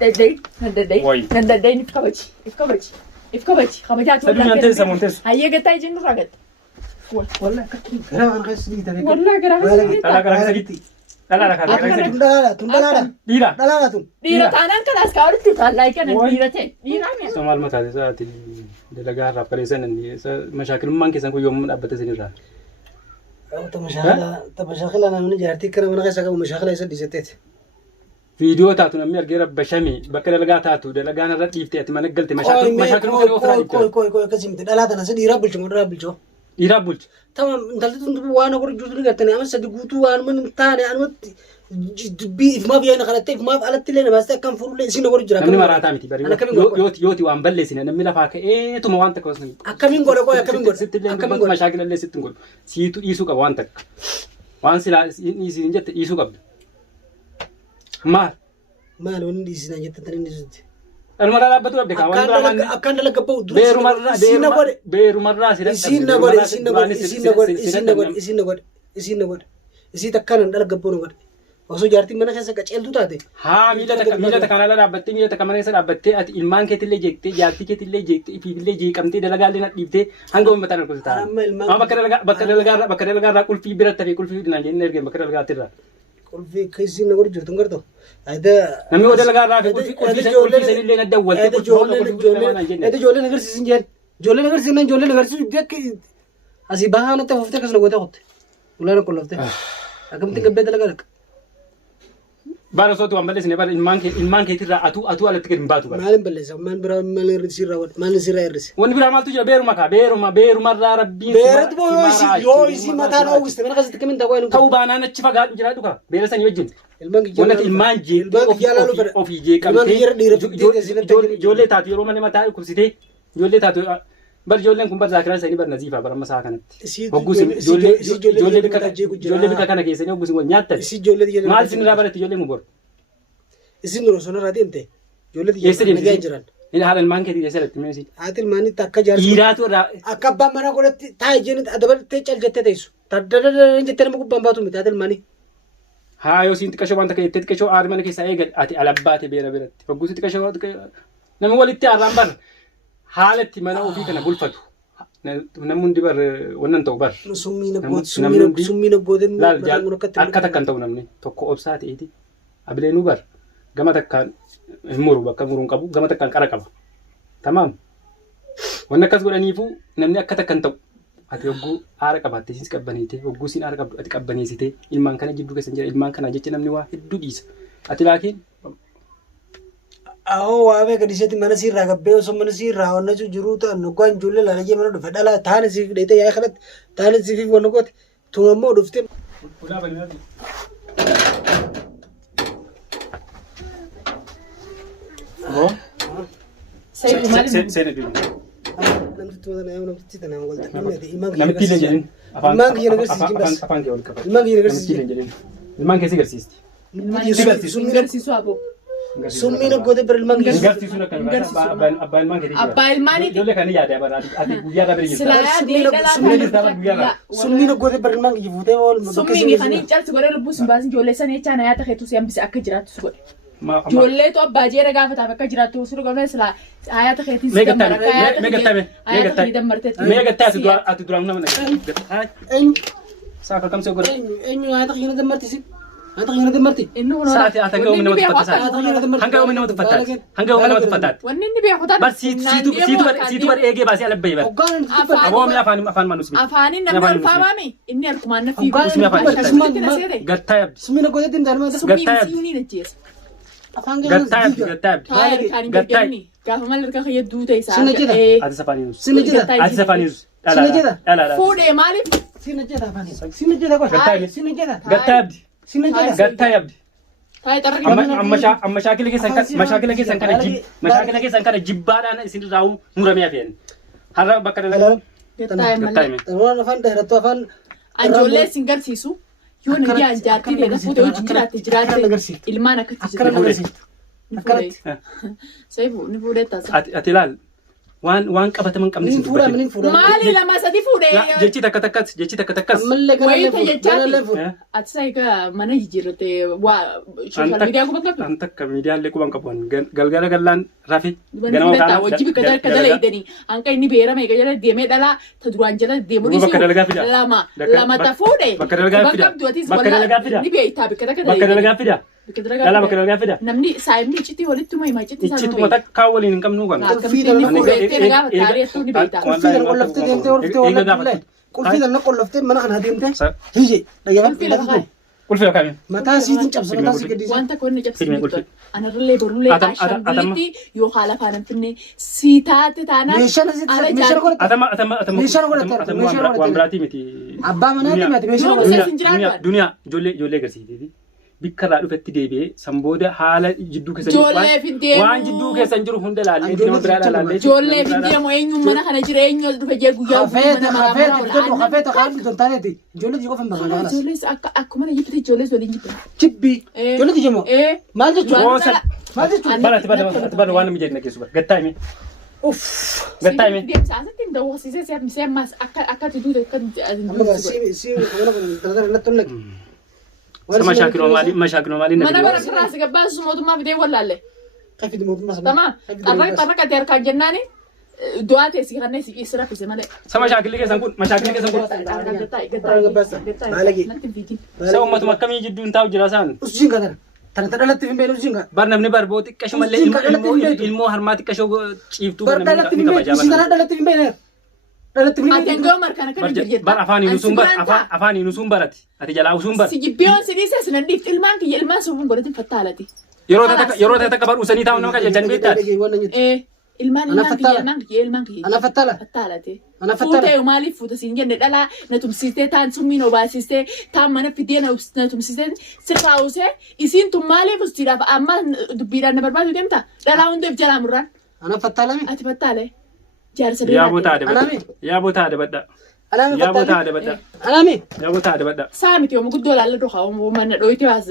Dandai ni ifkabachi khabajat hayya gatai jinnu ragat والله ديرة تانان كان أسكارت تطلع كان ديرة سمال ما تادي ساتي دلقا راب كريسن إني مشاكل ما كيسان كل يوم أبدا سنيرا مشاكل أنا من جارتي كنا من غير مشاكل يصير ديستيت فيديو تاتو نمي أرجع بشامي بكرة لقا تاتو دلقا أنا رتيف تأتي ما نقلت مشاكل كوي كزيم تدلا تنا سدي رابل شو يرابولش تمام انت وانا اقول جوز لقيتني انا صدقوتو وانا من ثاني انا بي ما بينا خلتك ما قالت لي انا بس كان فرو لي سين اقول جرا نمني مرا تامتي بري يوتي وان بلسين نمي لفاك ايه تو ما وانتك وسني اكمين غور اكمين غور اكمين مشاكل اللي ست نقول سيتو يسو كا وانتك وان سلا يسي نجت يسو كا ما لو ندي سين نجت ترين زت المرة لا بتوقف دكان وانا أكان لك بقول بيرو مرة سيد أكان لك بقول وسو جارتي من خسر كأشيل تو تاتي ها ميلا تكان لا رابطة ميلا تكان من خسر رابطة أت إلمان كتير جيكتي جارتي كتير جيكتي في اللي جيك أمتي دلقا لنا ليبتي هنقوم بتاعنا كل تارا ما بكرة لقا كل في بيرة تبي كل في دنا نرجع بكرة لقا ترى كل في كيسين نقول جوتون كردو هذا نمي وده لقا رافي كل في سنين لنا دول هذا جولة نقدر سينجان جولة نقدر سينجان بيك أسيبها أنا تفوتك أصلا قوته قط ولا أنا كله فته أكمل تكبر ده لقالك بارو صوت وامبلس نبار إلمان كتير أتو على تكرم باتو بار مالن بلس مان برا مالن رسي راوت مالن رسي رايرس ون برا مال تجا بيرو ما ربي بيرت بوي يوسي ما تانا أوست من خزت كمين دعوة إنه تو بانا نتشفى قاعد جرا دوكا بيرسان يوجين إلمان جي أوفي جي كم جولة تاتي روما لما تاي كوسيتي جولة تاتي بر جولة كم بر ذاكرة سيني بر نزيفة بر مسا كانت جولة بكا كنا كيسني وقوس ونيات مال سنرا بر جولة مبور إسين روسنا رادي أنت جولة نجاي جران إن هذا المان كذي جالس تمشي هذا الماني تاكا جالس إيراتو أكبر منا قلت تاي جنت أدبر تيجي جت تيسو تدرر نجت ترى مكو بامباتو مت هذا الماني ها يوسين تكشوا وانت كي تكشوا آرمان كي سايق أتي على بات بيرا فقوس تكشوا نمو ولدت أرامبر حالة منا وفي كنا بولفتو نمون دبر ونن توبر سمينا بودن لا جال أكتا كان تو نمني تكو أبسات إيدي أبلي نوبر جماعة كان مرو بكا مرون كابو جماعة كان كاركابا تمام ونكاس قول أنيفو نمني أكتا كان تو أتيوجو أركابا تيسيس كابانيته وجوسين أركاب أتكابانيسيته إلمان كان يجيب دوكا سنجر إلمان كان أجيت نمني واحد دوديس أتلاقين وابه كديسة mana sih raga beo so mana sih rawan aja juru tu anu kan julle lagi je mana doa adalah tahan sih dete ya khalat tahan sih fi wano kot tu mau dufte udah benar oh saya dulu nanti tu nanti cerita nama gol nanti nama pilih jadi imang kira kerja sih bas apaan kau lekap imang kira kerja sih imang kerja kerja sih suapo Sumina gode per il mangi. Abba il mangi. Abba il mani. Io le cani ya bara ati guya da beri. Sumina gode per il mangi vute vol. Sumini khani chal sugore lubus bas jolle sane chana ya ta khetu se ambis akka jiratu sugore. Jolle to abba jere gafa ta akka jiratu sugore sala aya ta kheti mega ta ati durang na mana. Sa ka kam se gore. Enyu aya ta khina damarti si. Atau yang ada mati. Saat ya tangga umum nama tempat saat. Tangga umum nama tempat. Tangga umum nama tempat. Wanni ni biar kota. Bas situ bar ege basi alam bayi bar. Awo mi afan manus mi. Afanin nama alfama mi. Ini aku mana fi. Usmi afan. Gattayab. Sumina kau jadi dalam ada. Gattayab. Gattayab. Gattayab. Kau malah kau kaya dua isa. Ada sapanius. Ada sapanius. Fude malif. Sinajeda apanius. Sinajeda kau. Sinajeda. Gattayab. Gattayab. Amma shakil ke sankara jibbara na isin rawu murami afen. Harra bakara la. Gattayab. Wan afan dah tu afan. Anjolle singar sisu. Yo nagi anjati de na fude jirate. Ilmana kati. Akara nagarsi. Akara. Saya bu ni fude tas. Atilal. waan qabataman qabni sin fuudha. Maali lama sadi fuudhee. jechi takka takkas Ammallee Wayita gara jechaati. fuudha. Ati saayika mana jijjiirratee waa social media kuma qabdu. an takka miidiyaalee quban qaban galgala gallaan rafi Ganama taa wajji bika dalka dalaydanii hanqa inni beerame eega jala deemee dhalaa ta duraan jala deemuu Bakka dalagaa fida. lama ta fuudhee. Bakka dalagaa fida. Bakka dalagaa fida. Ni beeytaa bika dalka bakka dalagaa fida dhala bakka dalagaa fida Namni saayimni iccitii walitti himaa iccitii isaa ichituma takkaa waliin hin qabnu kan akkamitti inni fuudhee itti nagaa taari'eetu ni beeytaa. Qulfiidhaan qollaftee deemtee hortee wallaatti qulfiidhaan na qollaftee mana kana deemtee hiyye dhaggeeffatu. ulfee kamin Mataa isiitiin cabsa mataa isii gadhiisa. Wanta konni cabsanii anarralee borullee ashaangullitti yoo haala faana finne siitaate taanaan Meeshaan asitti meeshaan godhate. Meeshaan godhate. waan biraatii miti Abbaa manaati miti meeshaan Yoo godhate. sin jiraatu. duniyaa ijoollee agarsiisiti bikka irraa dhufetti deebi'ee sanbooda haala jidduu keessa Ijoollee fidee waan jidduu keessa jiru hunda laallee nama biraa laallee ijoollee fidee moo eenyuun mana kana jira eenyu dhufe jee guyyaa Hafeeta hafeeta qaamni ton taaneeti. Ijoollee qofa hin barbaadu. Ijoollees akkuma jibbite ijoollees waliin jibbite. Jibbi. Ijoollee tijjemoo. Maal jechuudha? Maal jechuudha? ati bara waan namni jedhina keessu bara gattaa hime Uff. gattaa hime Deemsa asitti hin dawwasiisee siyaaf misee ammaas akka tutuute Amma si kana kun tajaajila irratti tolle. sama shaakiloo maaliin mana bara birraa si gabbaasu mootummaa fidee wallaalle. Qafidi mootummaa sama. Tamaa xarra qatee harkaan jennaani du'aa teessi kanneen si keessa raffise malee. sama shaakilli keessan kun mashaakilli keessan kun sa ummatuma akkamii jidduun taa'u jira isaan Usiin katana. Tana dhalatti hin beenu usiin katana. bar namni barboo xiqqashu mallee ilmoo harmaa xiqqashoo ciiftuu Bar dhalatti hin beenu. Usiin kana dhalatti hin beenu. Dhalatti hin Ati beenu. ngoo markana kan jirjeta. bar afaan inuusuun barati ati jalaa usuun bar Si jibbiyoon si dhiise sinan dhiifti ilmaan kiyya ilmaan sun godhatin fattaalati. yeroo takka bar usanii taa'u nama qajeelchan beektaati Ilmaan kiyya Ana fattala. fattaalati. Ana fattala. Fuutee maaliif fuuta siin jenne dhalaa na tumsiistee taan summiin obaasistee taan mana fidee na tumsiistee sirraa usee isiin tun maaliif ustiidhaaf amma dubbiidhaan na barbaadu deemta dhalaa hundeef jalaa murraan Ana fattalami. ati fattaale jaarsa yaabota adabadha Alami yaabota fattali. adabadha Alami. yaabota adabadha saamiti yooma guddoo laalla dhukaa manna dhooyte waas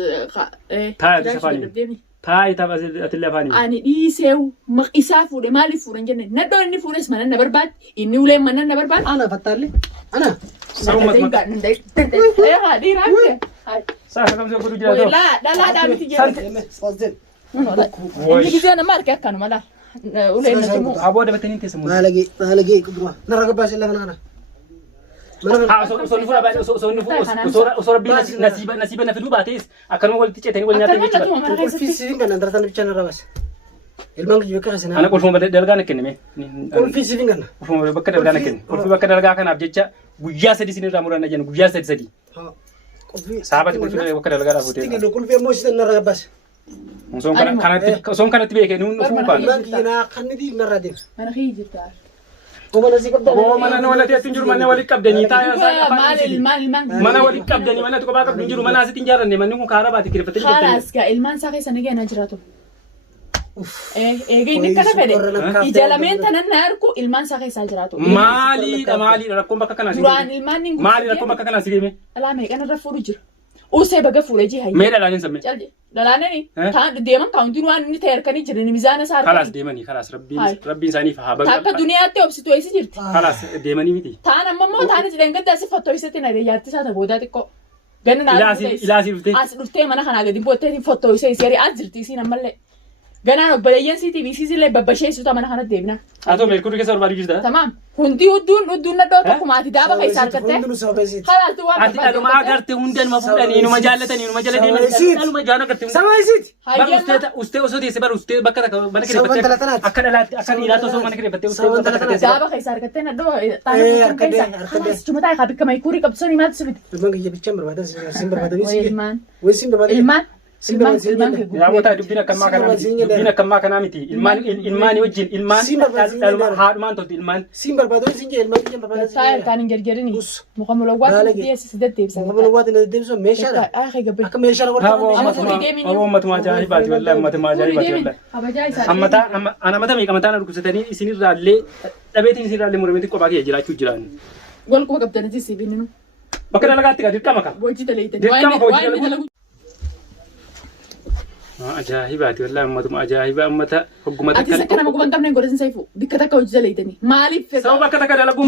Taa'e safaanii. taayi tapha atillee afaanii ani dhiiseewu isaa fuudhe maaliif fuudhan jenne naddoon inni fuudhes mana na barbaad inni uleen mana na barbaad Ana fattalli. Ana. saa kamsee godhu jira ta'u dhalaa dhaabiti jedhe inni gizee nama harkee akkanuma laa uleen natti muu aboo dabatanii teessa muun Maalagee qubuma. Narra gabbaas illee kana kana. osoo rabbiin nasiiba na fiduu baatees akkanuma walitti ceetanii wal nyaatanii jechuudha. Qulfii siifin kan andaratan bicha narra baase. Ilmaan kiyya bakka keessan. Ana qulfuma dalgaa na kenname. Qulfii siifin kan. Qulfuma bakka dalgaa na kenne. Qulfii bakka dalgaa kanaaf jecha guyyaa sadii sinirraa muranna jenna guyyaa sadii. Qulfii. Saabati qulfii bakka dalgaadhaaf Tinggal hoteela. qulfii ammoo isitan narra gabbaase. Osoon kanatti beekee nuun dhufuu baanu. Ilmaan kiyya naa kanniti narra deema. mana kiyya jirta Goma nasi qabda. Oboo mana walitti hin jiru mana walitti qabdanii maal ilmaan mana walitti qabdanii mana tokko baaka hin jiru mana asitti hin jaaranne manni kun kaara baate kireeffatee haalaas gaa ilmaan isaa keessa nagee na jiraatu eega inni kana fedhe ija lameen tanan na argu ilmaan isaa keessaa jiraatu maaliidha rakkoon bakka kanaa duraan ilmaan ni maali rakkoon bakka kanaa si deeme alaa meeqan irra fuudhu jira usee baga fuudhee jii hayya mee dhalaaniin sammee calje dhalaanani deeman kaawuntiin waan inni ta'e harkanii jiran mizaana isaa kalaas deemanii kalaas rabbiin isaaniif haa baga akka duniyaatti obsitu eessi jirti kalaas deemanii miti taan ammoo taan jedhan gadda asi fottooyisetti na yaatti isaa boodaa xiqqoo ganna ilaasii dhuftee as dhuftee mana kanaa gadi bootteetiin fottooyisee isii as jirti isiin ammallee ganaan obboleeyyan siitii fi isiisillee babbasheessuuta mana kanatti deebina. Atoo meelkurri keessa barbaadu jirta? Tamaam. Hundi hudduun naddoo tokkuma ati daaba keessaa argattee. Kalaatu waan ati dhadhuma agarte hundanuma fuudhanii inuma jaallatanii inuma jala deemanii dhaluma jaana agarte sama isiiti. Ustee osoo teesse bara ustee bakka takka mana kireeffattee akka dhalaatti akka dhiiraatti osoo mana kireeffattee ustee bakka takka teesse. Daaba keessaa argattee naddoo taa'ee keessa. Cuma taa'ee bikka maayikuurii qabsoo ni maatti sirriitti. Ilmaan kiyya bichaan barbaadan siin barbaadanii Ilmaan. Siin barbaadanii. Ilmaan. Yaabota dubbiin akkamaa kanaa miti ilmaanii wajjin ilmaan haadhumaan tolti ilmaan siin barbaadanii siin jee ilmaan kiyya barbaadanii taa'ee harkaan hin jarjarini muka mulawwaatti dhiyeessi deddeebisa muka mulawwaatti deddeebisa meeshaadha akka meeshaa ummatumaa ajaa'ibaati wallahi ummatumaa ajaa'ibaati wallahi ana mata meeqa mataan dhukkubsatanii isinirraallee dhabeetiin isinirraallee murameetti qophaa kiyya jiraachuu jiran golquma qabdanitti siifinu bakka dalagaatti dirqama qaba hojii daleeytan dirqama hojii dalagu Ajaa'ibaati wallahi ummatuma ajaa'iba ummata hogguma Ati isa kana makuma hin qabne godhatin saifu bikka takka hojii jala hiitanii maaliif fedha? Sababa bakka takka dalaguun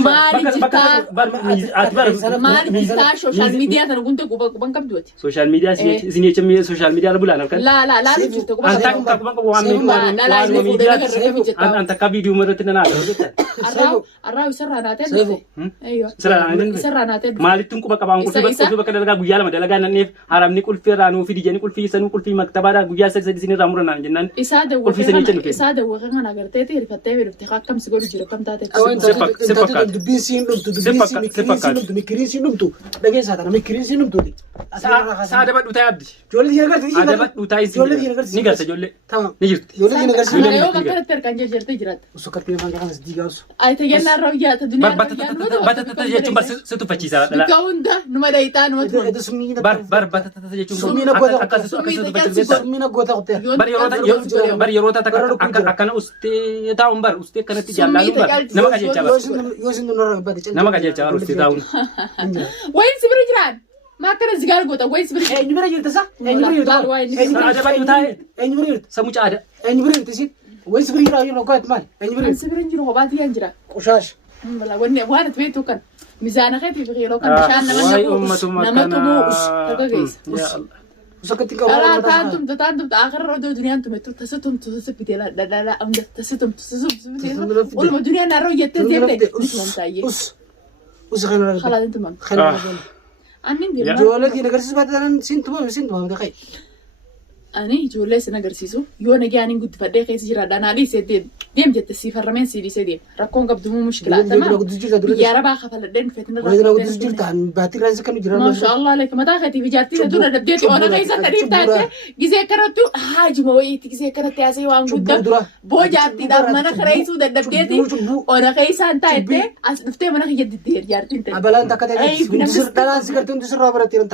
Maaliif jirtaa sooshaal miidiyaa sana gunte quban qabdu ati? Sooshaal miidiyaa isin jecha sooshaal miidiyaa bulaan halkan. Laaluuf jirta quban Anta quban qabu waan miidiyaa anta akka viidiyoo irratti nan haala. Arraawu isarraa naatee dhufte. Isarraa naatee dhufte. Maalittiin quba qabaan qulfii bakka dalagaa guyyaa lama dalagaa nanneef haramni qulfii irraa nuuf fidi jeni qulfii sanuu qulfii maktabaadhaa guyyaa sadii isin irraa muranaan jennaan. Isaa dawwaqee kana agartee hirkattee dhufte akkam si godhu jira akkam taate. Dubbiin siin dhumtu mikiriin siin dhumtu dhageessaa tana mikiriin siin dhumtuuti. Saa dabadhu ta'e abdi. Ijoollee siin agarsiisa. Dabadhu ta'e isin ni garsa ijoollee. Tamam. Ni jirti. Ijoollee siin agarsiisa. Yoo bakka irratti harkaan jirtee jiraata. Osoo kattee afaan kanas diigaasu. Ayita jennaan raawwiyaata duniyaa raawwiyaa Batatata jechuun bar si tuffachiisa. Bikka hunda numa dhayitaa numa tuuma. Bar batatata jechuun Summina goota qottee. bar yeroo akkana ustee taa'uun bar ustee akkanatti jaalladhu bar nama qajeelchaa bar. Yoo sin nurra baate. Nama qajeelchaa bar ustee taa'uun. Wayin si bira jiraan. Maa akkana zigaar goota wayin si bira jiraan. Eenyu bira jirta sa? Eenyu bira jirta? Adabadhu taa'e. Eenyu bira jirta? Sammuu caada. Eenyu bira jirta sin? Wayin si bira jiraa yoo goot maal? Eenyu bira An jirta? si bira jiru kophaati yaan jira. Qushaasha. Waan ati beektu kan mizaana keetii fi yeroo kan bishaan nama tumuu takka geessa. Usakati Ala taantumta akara rodo duniyaan tumettu tasitumtu tasipite la amda tasitumtu tasipite ulma duniyaan narro yette zebde nismantaaye khana khaladin tumam khana annin dir joolet inagarsiis baatan sintumam daqay ani ijoollee sin agarsiisu yoo nagaanin guddifadhee keessa jira dhanaadhii seetee deem jette si farrameen si dhiisee deem rakkoon qabdumuu mushkilaa tama biyyaara baa kafaladheen fetin wayna guddis jirtaan baatii raansa kanu jira masha Allah leek mataa keetii bijaartii dura dabdeeti ona keessa tadhiif taate gisee kanattu haajuma wayiiti gisee kanatti asee waan guddaa boojaartiidhaaf mana kireessuu dadhabdeeti ona keessaan taa'ettee as dhuftee mana kiyya diddee jaartiin ta'e abalaan takka ta'e gundisir dhalaan sigartuu gundisir raa baratti jiran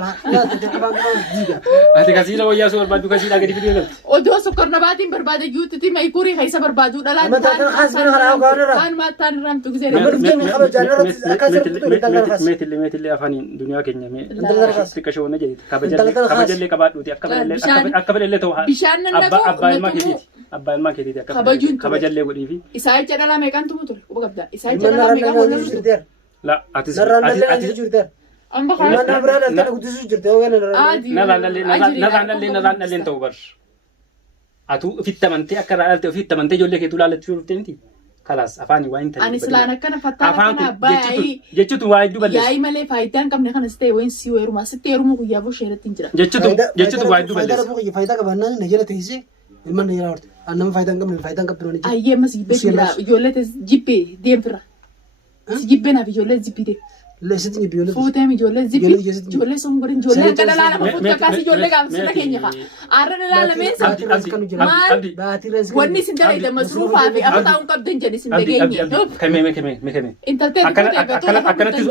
Ati kasiila wayyaa soo barbaaddu kasiidhaa gadi fidee galti. Odoo sokkorna baatiin barbaade juututi mayikuurii keessa barbaadu dhalaan taan ramtu gisee meetillee afaaniin duniyaa keenya xiqqashoo na jedhiti kabajallee qabaadhuuti akka fedhellee ta'u abbaa ilmaa keetiiti akka kabajallee godhiifi. Isaa jecha dhalaa meeqaan tumu ture quba qabda isaa jecha dhalaa meeqaan wal lolu la ati amma mana biraan akka guddisu jirte yoo gana narraan ta'u bar atu ofitti amantee akka raalte ofitti amantee ijoollee keetu laallachuu dhuftee miti kalaas afaanii waan hin ta'e ani silaan akkana fattaa kana baay'ee jechuutu waa hedduu balleessa yaa'ii malee faayidaa hin qabne kanas ta'e wayin si weeruma sitti heeruma guyyaa boo sheeratti hin jira jechuutu waa hedduu balleessa faayidaa qabaannaan na jala teessee ilma na jala horte annama faayidaa hin qabne faayidaa hin qabdu ni ayyee mas jibbee jira ijoollee jibbee deemfira jibbee naaf ijoollee jibbite Lesiti ni biyoole. Fuuteem ijoollee zibbi ijoollee sun godhin ijoollee akka dhalaa nama fuutu akkaas ijoollee gaafsina keenya kaa aarra dhalaa lameen maal wanni isin dalayda masruufaa fi afataa hin qabdan jedhe isin dhageenye. Intaltee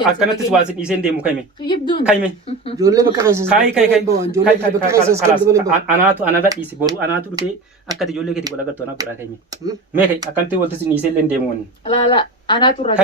akkanattis waa isin dhiiseen deemu kame. Yibduun. Kame. Ijoollee bakka keessas. Ijoollee bakka keessas kan dubalee bahu. Anaatu dhiisi boru anaatu dhufee akkati ijoollee keetii godha galtu anaa godhaa kame. Mee akkanatti wanti isin dhiisee illee deemu. Alaala anaatu irraa